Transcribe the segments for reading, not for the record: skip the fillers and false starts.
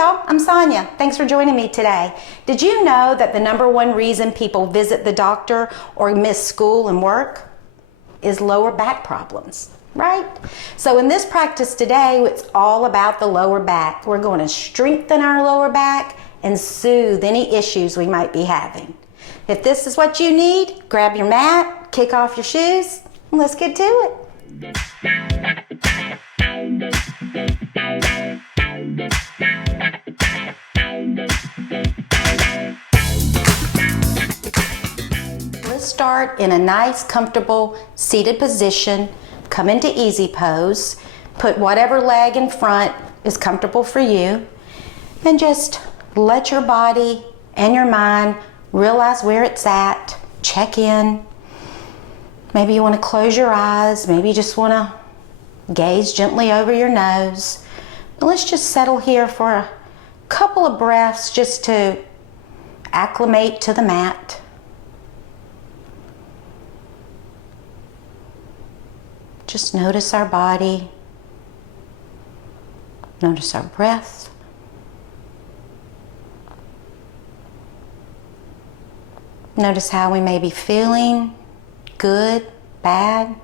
y'all, I'm Sonya. Thanks for joining me today. Did you know that the #1 reason people visit the doctor or miss school and work is lower back problems, right? So in this practice today, it's all about the lower back. We're going to strengthen our lower back and soothe any issues we might be having. If this is what you need, grab your mat, kick off your shoes, and let's get to it. Let's start in a nice, comfortable, seated position. Come into easy pose. Put whatever leg in front is comfortable for you. And just let your body and your mind realize where it's at. Check in. Maybe you want to close your eyes. Maybe you just want to gaze gently over your nose. But let's just settle here for a couple of breaths just to acclimate to the mat. Just notice our body. Notice our breath. Notice how we may be feeling, good, bad,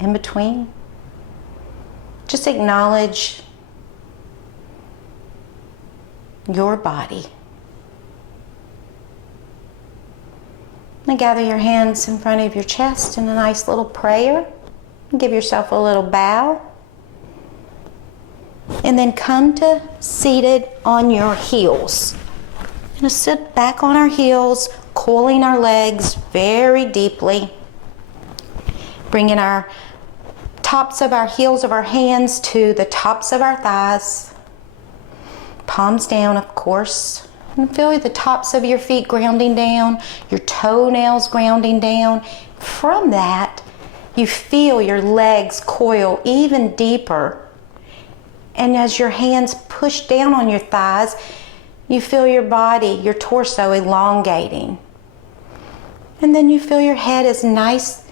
in between. Just acknowledge your body. And gather your hands in front of your chest in a nice little prayer. Give yourself a little bow. And then come to seated on your heels. We're going to sit back on our heels, coiling our legs very deeply. Bringing our tops of our heels of our hands to the tops of our thighs. Palms down, of course. And feel the tops of your feet grounding down, your toenails grounding down. From that, you feel your legs coil even deeper. And as your hands push down on your thighs, you feel your body, your torso elongating. And then you feel your head is nice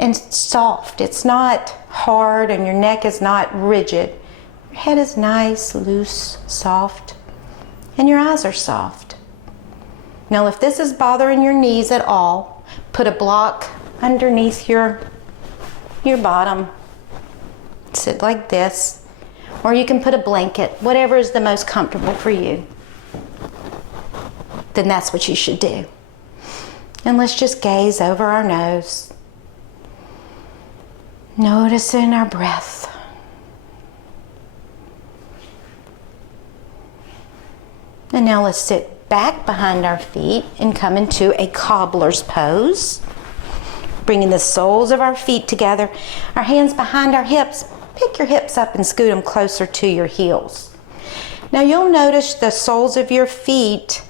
and soft. It's not hard and your neck is not rigid. Your head is nice, loose, soft, and your eyes are soft. Now if this is bothering your knees at all, put a block underneath your bottom. Sit like this. Or you can put a blanket, whatever is the most comfortable for you. Then that's what you should do. And let's just gaze over our nose. Noticing our breath. And now let's sit back behind our feet and come into a cobbler's pose. Bringing the soles of our feet together, our hands behind our hips. Pick your hips up and scoot them closer to your heels. Now you'll notice the soles of your feet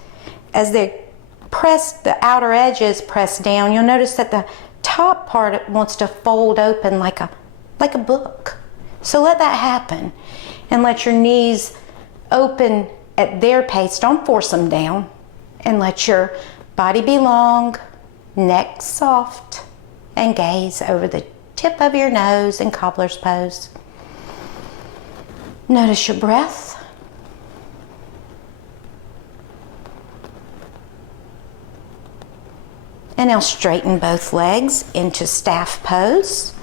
as they press, the outer edges press down. You'll notice that the top part wants to fold open like a book. So let that happen and let your knees open at their pace. Don't force them down, and let your body be long, neck soft, and gaze over the tip of your nose in cobbler's pose. Notice your breath. And now straighten both legs into staff pose.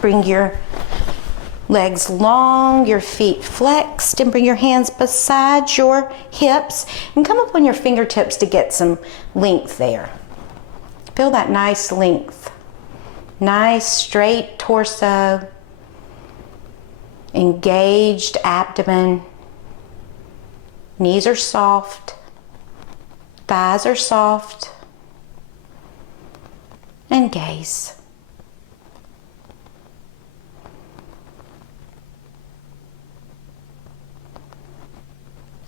Bring your legs long, your feet flexed, and bring your hands beside your hips and come up on your fingertips to get some length there. Feel that nice length. Nice straight torso, engaged abdomen, knees are soft, thighs are soft, and gaze.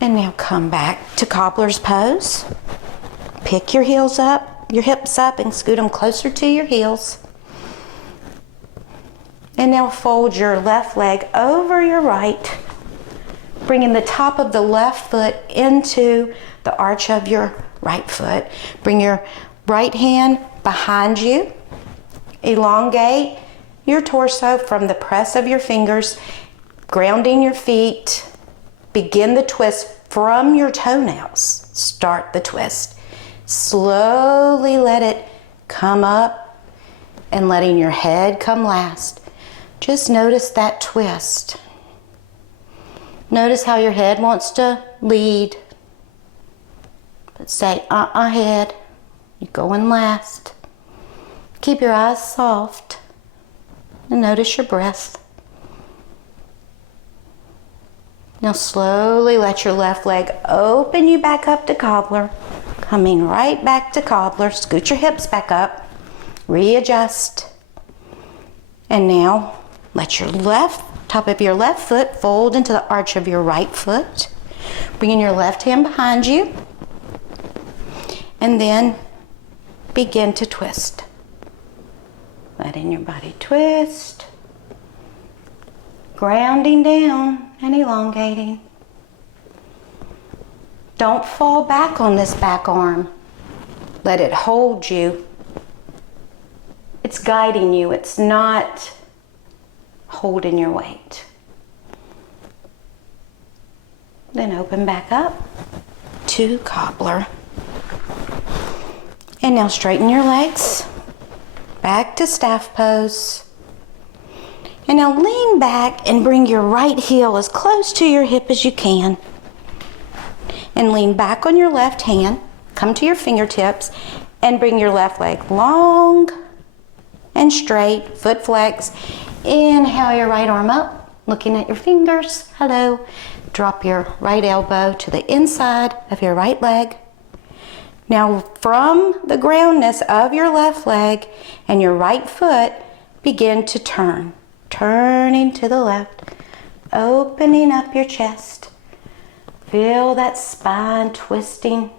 And now come back to cobbler's pose. Pick your heels up, your hips up, and scoot them closer to your heels. And now fold your left leg over your right, bringing the top of the left foot into the arch of your right foot. Bring your right hand behind you. Elongate your torso from the press of your fingers, grounding your feet Begin the twist from your toenails. Start the twist. Slowly let it come up and letting your head come last. Just notice that twist. Notice how your head wants to lead. But say, head, you're going last. Keep your eyes soft and notice your breath. Now slowly let your left leg open you back up to cobbler. Coming right back to cobbler. Scoot your hips back up. Readjust. And now let your top of your left foot fold into the arch of your right foot. Bringing your left hand behind you. And then begin to twist. Letting your body twist. Grounding down and elongating. Don't fall back on this back arm. Let it hold you. It's guiding you. It's not holding your weight. Then open back up to cobbler. And now straighten your legs. Back to staff pose. And now lean back and bring your right heel as close to your hip as you can. And lean back on your left hand. Come to your fingertips and bring your left leg long and straight, foot flex. Inhale your right arm up, looking at your fingers. Hello. Drop your right elbow to the inside of your right leg. Now from the groundness of your left leg and your right foot, begin to turn. Turning to the left, opening up your chest. Feel that spine twisting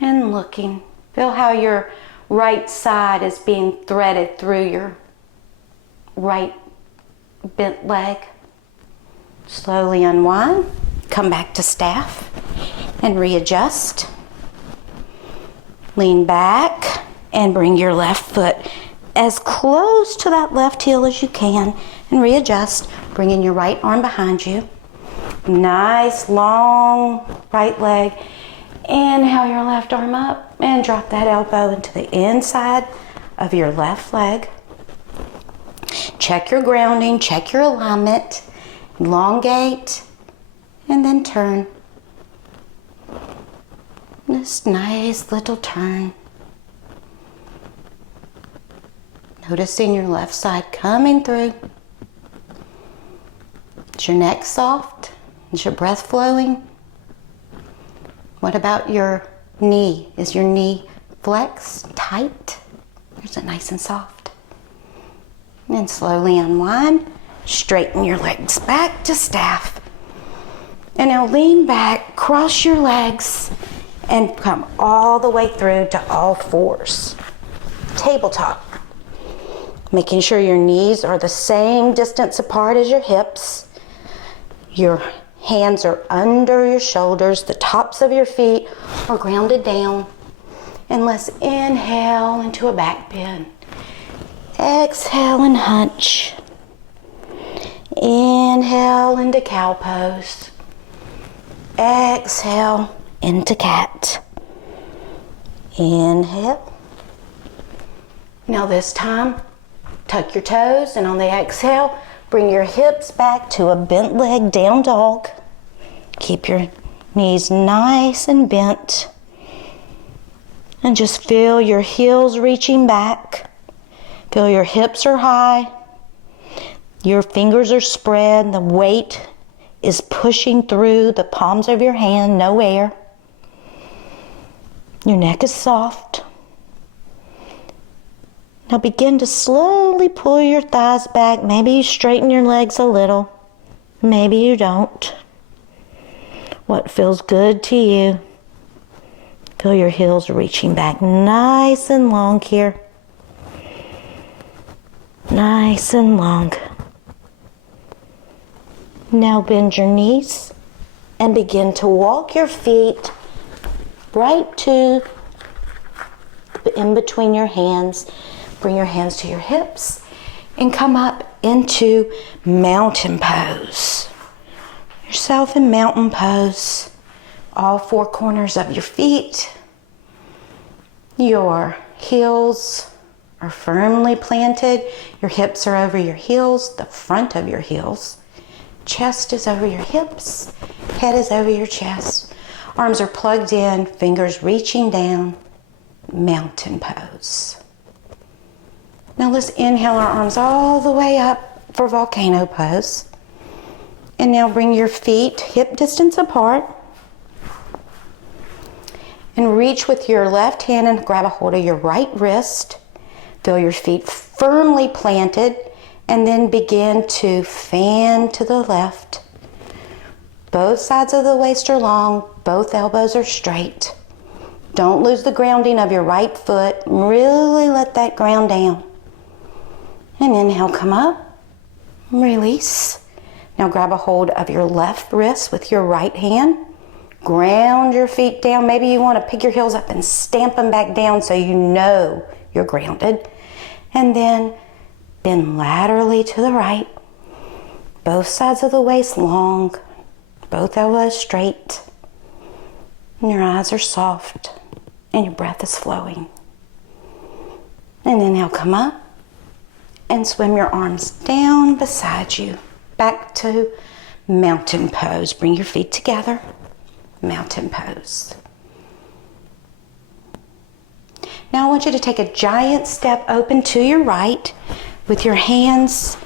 and looking. Feel how your right side is being threaded through your right bent leg. Slowly unwind, come back to staff and readjust. Lean back and bring your left foot as close to that left heel as you can and readjust, bringing your right arm behind you. Nice long right leg. Inhale your left arm up and drop that elbow into the inside of your left leg. Check your grounding, check your alignment, elongate, and then turn. This nice little turn. Noticing your left side coming through. Is your neck soft? Is your breath flowing? What about your knee? Is your knee flexed, tight? Or is it nice and soft? And then slowly unwind. Straighten your legs back to staff. And now lean back, cross your legs, and come all the way through to all fours. Tabletop. Making sure your knees are the same distance apart as your hips. Your hands are under your shoulders. The tops of your feet are grounded down. And let's inhale into a back bend. Exhale and hunch. Inhale into cow pose. Exhale into cat. Inhale. Now this time, tuck your toes, and on the exhale, bring your hips back to a bent leg down dog. Keep your knees nice and bent. And just feel your heels reaching back. Feel your hips are high. Your fingers are spread. The weight is pushing through the palms of your hand, no air. Your neck is soft. Now begin to slowly pull your thighs back. Maybe you straighten your legs a little. Maybe you don't. What feels good to you? Feel your heels reaching back nice and long here. Nice and long. Now bend your knees and begin to walk your feet right to in between your hands. Bring your hands to your hips and come up into mountain pose. yourself in mountain pose. All four corners of your feet. Your heels are firmly planted. Your hips are over your heels, the front of your heels. Chest is over your hips. Head is over your chest. Arms are plugged in, fingers reaching down. Mountain pose. Now let's inhale our arms all the way up for volcano pose. And now bring your feet hip distance apart. And reach with your left hand and grab a hold of your right wrist. Feel your feet firmly planted, and then begin to fan to the left. Both sides of the waist are long, both elbows are straight. Don't lose the grounding of your right foot. Really let that ground down. And inhale, come up, release. Now grab a hold of your left wrist with your right hand. Ground your feet down. Maybe you want to pick your heels up and stamp them back down so you know you're grounded. And then bend laterally to the right. Both sides of the waist long. Both elbows straight. And your eyes are soft. And your breath is flowing. And inhale, come up. And swim your arms down beside you. Back to mountain pose. Bring your feet together. Mountain pose. Now I want you to take a giant step open to your right with your hands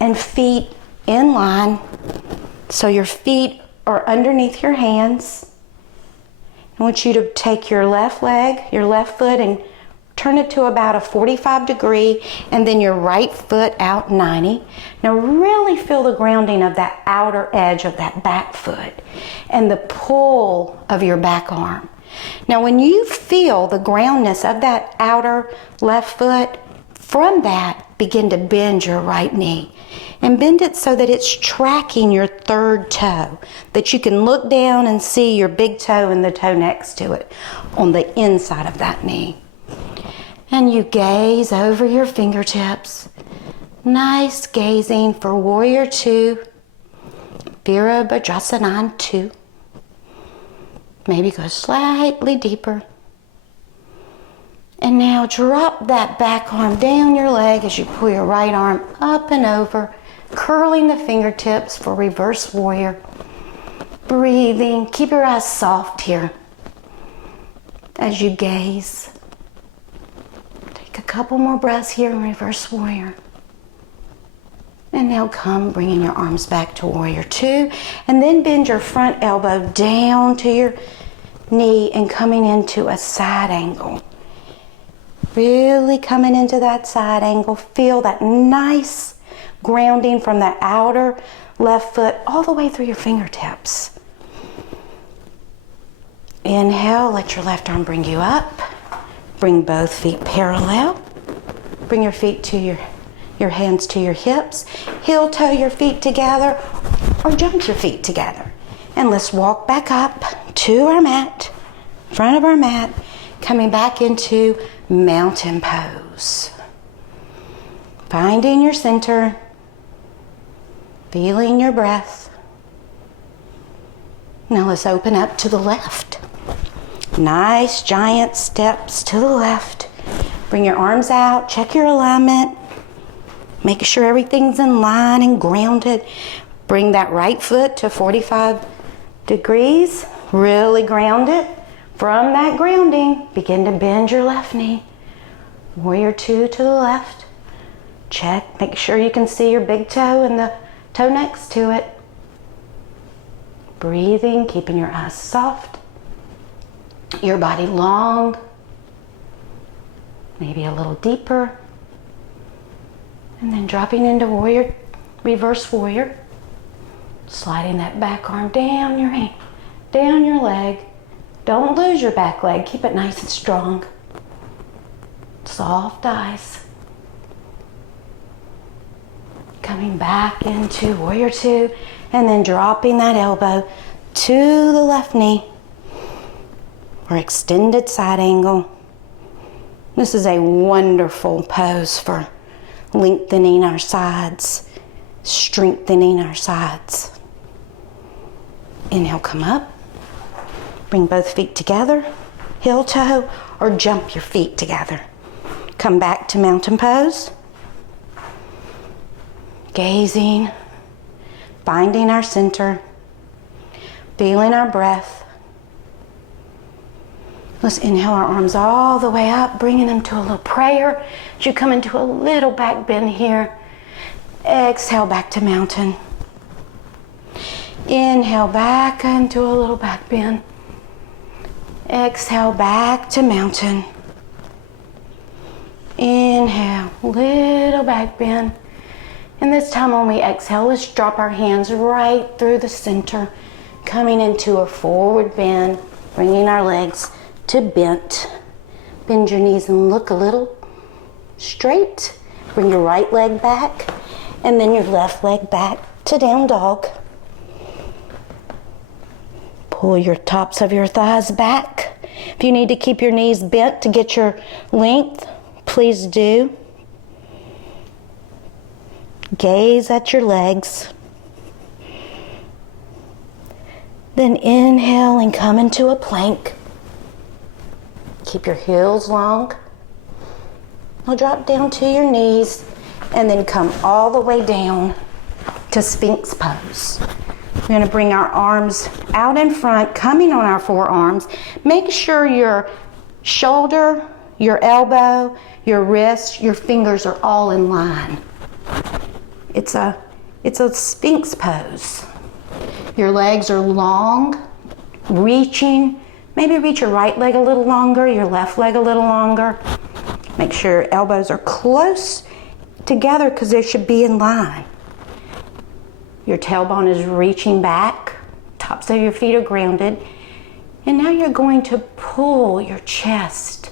and feet in line. So your feet are underneath your hands. I want you to take your left leg, your left foot, and turn it to about a 45 degree, and then your right foot out 90. Now really feel the grounding of that outer edge of that back foot and the pull of your back arm. Now when you feel the groundness of that outer left foot, from that begin to bend your right knee. And bend it so that it's tracking your third toe, that you can look down and see your big toe and the toe next to it on the inside of that knee. And you gaze over your fingertips. Nice gazing for Warrior 2, Virabhadrasana 2. Maybe go slightly deeper. And now drop that back arm down your leg as you pull your right arm up and over, curling the fingertips for Reverse Warrior. Breathing, keep your eyes soft here as you gaze. Take a couple more breaths here in Reverse Warrior. And now come bringing your arms back to Warrior 2, and then bend your front elbow down to your knee and coming into a side angle. Really coming into that side angle. Feel that nice grounding from the outer left foot all the way through your fingertips. Inhale, let your left arm bring you up. Bring both feet parallel. Bring your feet to your hands to your hips. Heel toe your feet together or jump your feet together. And let's walk back up to our mat, front of our mat, coming back into mountain pose. Finding your center, feeling your breath. Now let's open up to the left. Nice giant steps to the left. Bring your arms out, check your alignment. Making sure everything's in line and grounded. Bring that right foot to 45 degrees. Really ground it. From that grounding, begin to bend your left knee. Warrior 2 to the left. Check, make sure you can see your big toe and the toe next to it. Breathing, keeping your eyes soft. Your body long. Maybe a little deeper. And then dropping into Warrior, Reverse Warrior. Sliding that back arm down your hand, down your leg. Don't lose your back leg. Keep it nice and strong. Soft eyes. Coming back into Warrior 2 and then dropping that elbow to the left knee or extended side angle. This is a wonderful pose for lengthening our sides, strengthening our sides. Inhale, come up. Bring both feet together, heel toe, or jump your feet together. Come back to mountain pose. Gazing, finding our center, feeling our breath. Let's inhale our arms all the way up, bringing them to a little prayer. As you come into a little back bend here, exhale back to mountain. Inhale back into a little back bend. Exhale back to mountain. Inhale, little back bend. And this time when we exhale, let's drop our hands right through the center, coming into a forward bend, bringing our legs to bent. Bend your knees and look a little straight. Bring your right leg back, and then your left leg back to down dog. Pull your tops of your thighs back. If you need to keep your knees bent to get your length, please do. Gaze at your legs. Then inhale and come into a plank. Keep your heels long. Now drop down to your knees and then come all the way down to Sphinx pose. We're going to bring our arms out in front, coming on our forearms. Make sure your shoulder, your elbow, your wrist, your fingers are all in line. It's a Sphinx pose. Your legs are long, reaching. Maybe reach your right leg a little longer, your left leg a little longer. Make sure your elbows are close together because they should be in line. Your tailbone is reaching back, tops of your feet are grounded. And now you're going to pull your chest.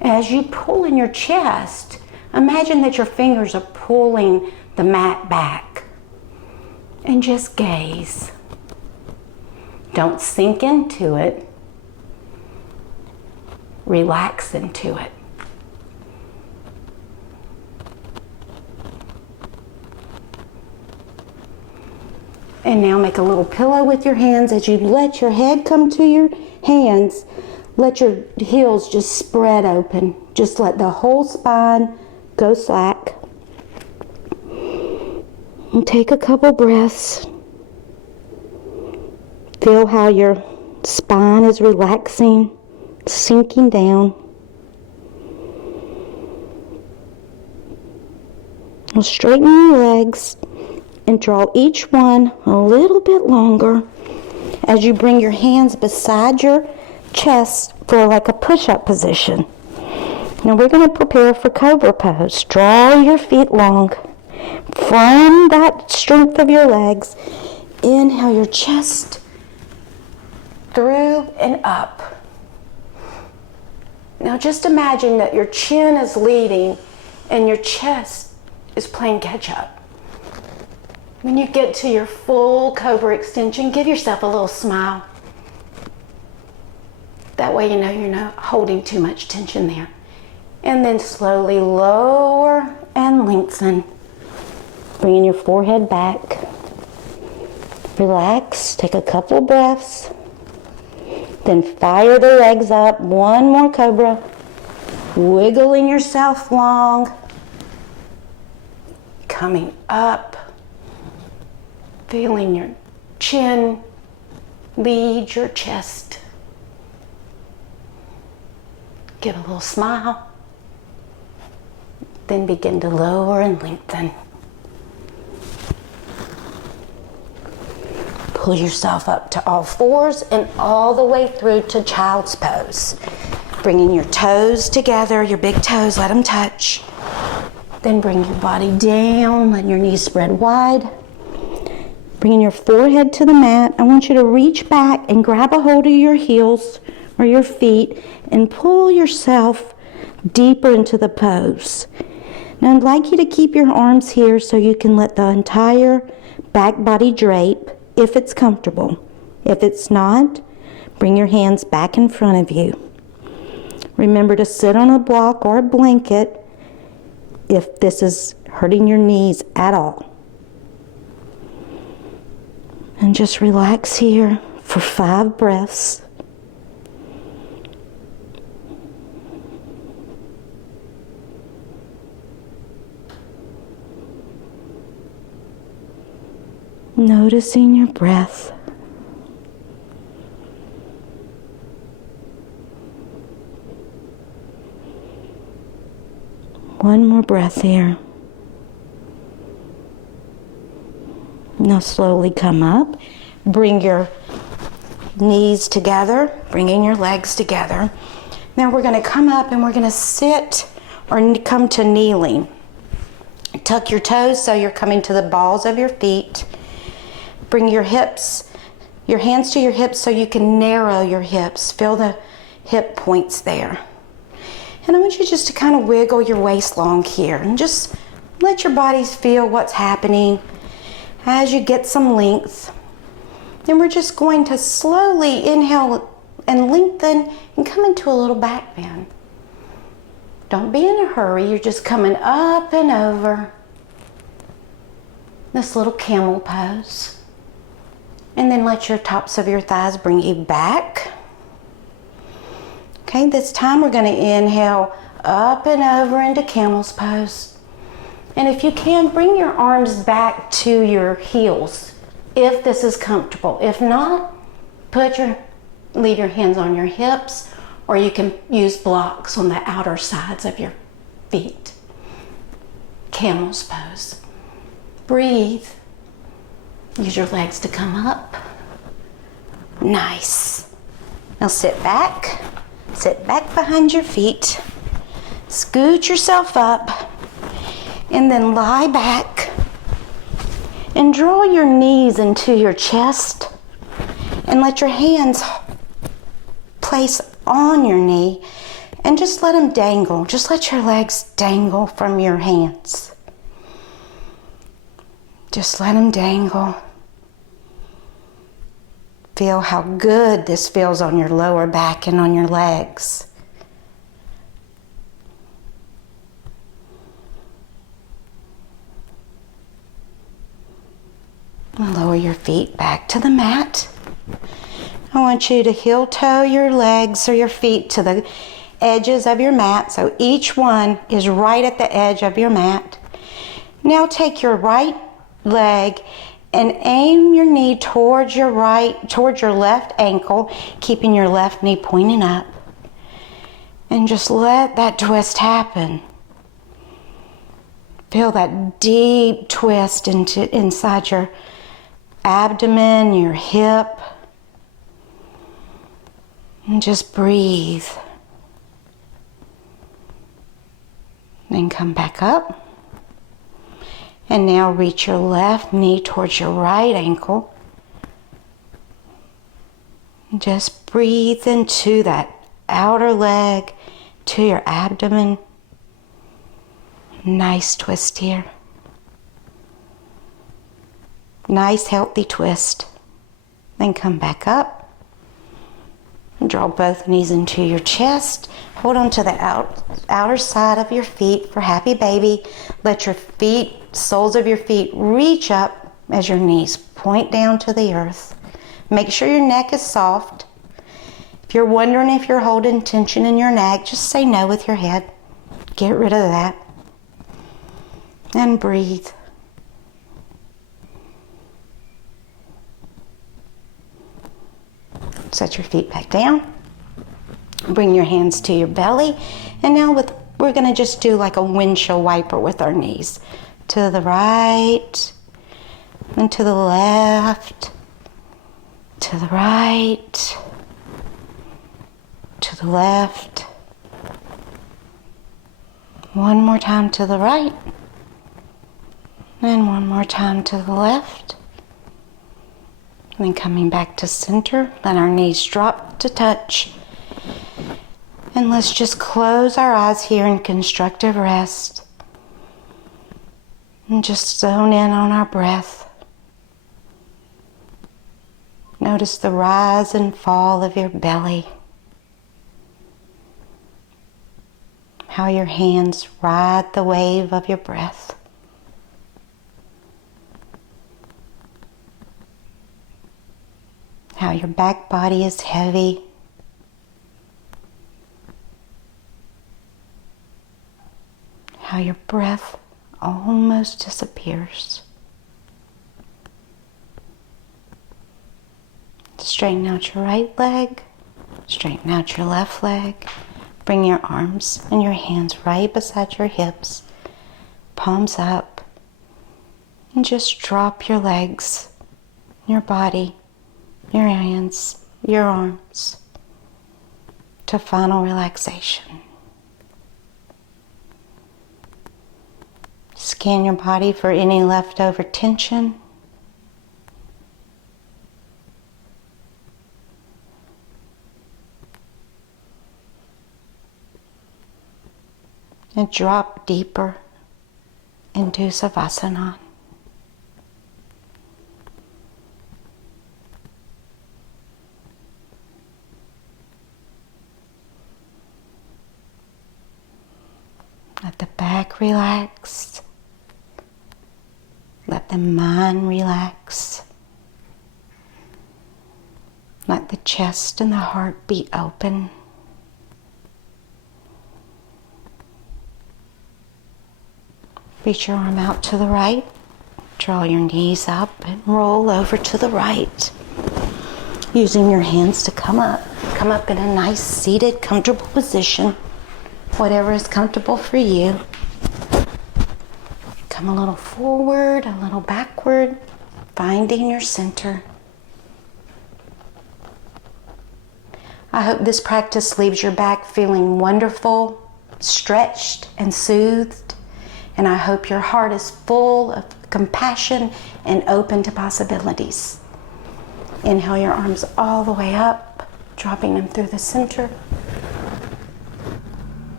As you pull in your chest, imagine that your fingers are pulling the mat back. And just gaze. Don't sink into it. Relax into it. And now make a little pillow with your hands. As you let your head come to your hands, let your heels just spread open. Just let the whole spine go slack. And take a couple breaths. Feel how your spine is relaxing, sinking down. Now straighten your legs and draw each one a little bit longer as you bring your hands beside your chest for like a push-up position. Now we're going to prepare for cobra pose. Draw your feet long. From that strength of your legs, inhale your chest through and up. Now just imagine that your chin is leading and your chest is playing catch up. When you get to your full cobra extension, give yourself a little smile. That way you know you're not holding too much tension there. And then slowly lower and lengthen. Bringing your forehead back. Relax, take a couple breaths. Then fire the legs up, one more cobra. Wiggling yourself long. Coming up. Feeling your chin lead your chest. Give a little smile. Then begin to lower and lengthen. Pull yourself up to all fours and all the way through to child's pose. Bringing your toes together, your big toes, let them touch. Then bring your body down, letting your knees spread wide. Bringing your forehead to the mat, I want you to reach back and grab a hold of your heels or your feet and pull yourself deeper into the pose. Now I'd like you to keep your arms here so you can let the entire back body drape if it's comfortable. If it's not, bring your hands back in front of you. Remember to sit on a block or a blanket if this is hurting your knees at all. And just relax here for 5 breaths. Noticing your breath. One more breath here. Now slowly come up. Bring your knees together, bringing your legs together. Now we're going to come up and we're going to sit or come to kneeling. Tuck your toes so you're coming to the balls of your feet. Bring your hips, your hands to your hips so you can narrow your hips. Feel the hip points there. And I want you just to kind of wiggle your waist long here and just let your bodies feel what's happening as you get some length. And we're just going to slowly inhale and lengthen and come into a little back bend. Don't be in a hurry, you're just coming up and over this little camel pose. And then let your tops of your thighs bring you back. Okay, this time we're going to inhale up and over into camel's pose. And if you can, bring your arms back to your heels if this is comfortable. If not, leave your hands on your hips, or you can use blocks on the outer sides of your feet. Camel's pose. Breathe. Use your legs to come up. Nice. Now sit back. Sit back behind your feet. Scoot yourself up. And then lie back. And draw your knees into your chest. And let your hands place on your knee. And just let them dangle. Just let your legs dangle from your hands. Just let them dangle. Feel how good this feels on your lower back and on your legs. Lower your feet back to the mat. I want you to heel toe your legs or your feet to the edges of your mat, so each one is right at the edge of your mat. Now take your right leg and aim your knee towards your left ankle, keeping your left knee pointing up. And just let that twist happen. Feel that deep twist inside your abdomen, your hip. And just breathe. Then come back up. And now reach your left knee towards your right ankle. Just breathe into that outer leg, to your abdomen. Nice twist here. Nice healthy twist. Then come back up. Draw both knees into your chest. Hold on to the outer side of your feet for happy baby. Let your feet, soles of your feet, reach up as your knees point down to the earth. Make sure your neck is soft. If you're wondering if you're holding tension in your neck, just say no with your head. Get rid of that. And breathe. Set your feet back down. Bring your hands to your belly. And now we're going to just do like a windshield wiper with our knees. To the right, and to the left, to the right, to the left. One more time to the right, and one more time to the left. And then coming back to center, let our knees drop to touch. And let's just close our eyes here in constructive rest. And just zone in on our breath. Notice the rise and fall of your belly. How your hands ride the wave of your breath. how your back body is heavy. How your breath almost disappears. Straighten out your right leg. Straighten out your left leg. Bring your arms and your hands right beside your hips. Palms up. And just drop your legs, your body, your hands, your arms to final relaxation. Scan your body for any leftover tension. And drop deeper into Savasana. Let the back relax. Let the mind relax. Let the chest and the heart be open. Reach your arm out to the right. Draw your knees up and roll over to the right. Using your hands to come up. Come up in a nice seated, comfortable position. Whatever is comfortable for you. Come a little forward, a little backward, finding your center. I hope this practice leaves your back feeling wonderful, stretched, and soothed. And I hope your heart is full of compassion and open to possibilities. Inhale your arms all the way up, dropping them through the center.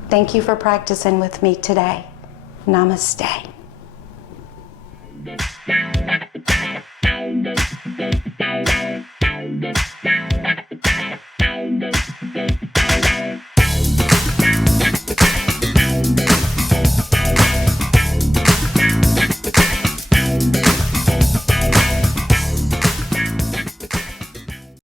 Thank you for practicing with me today. Namaste.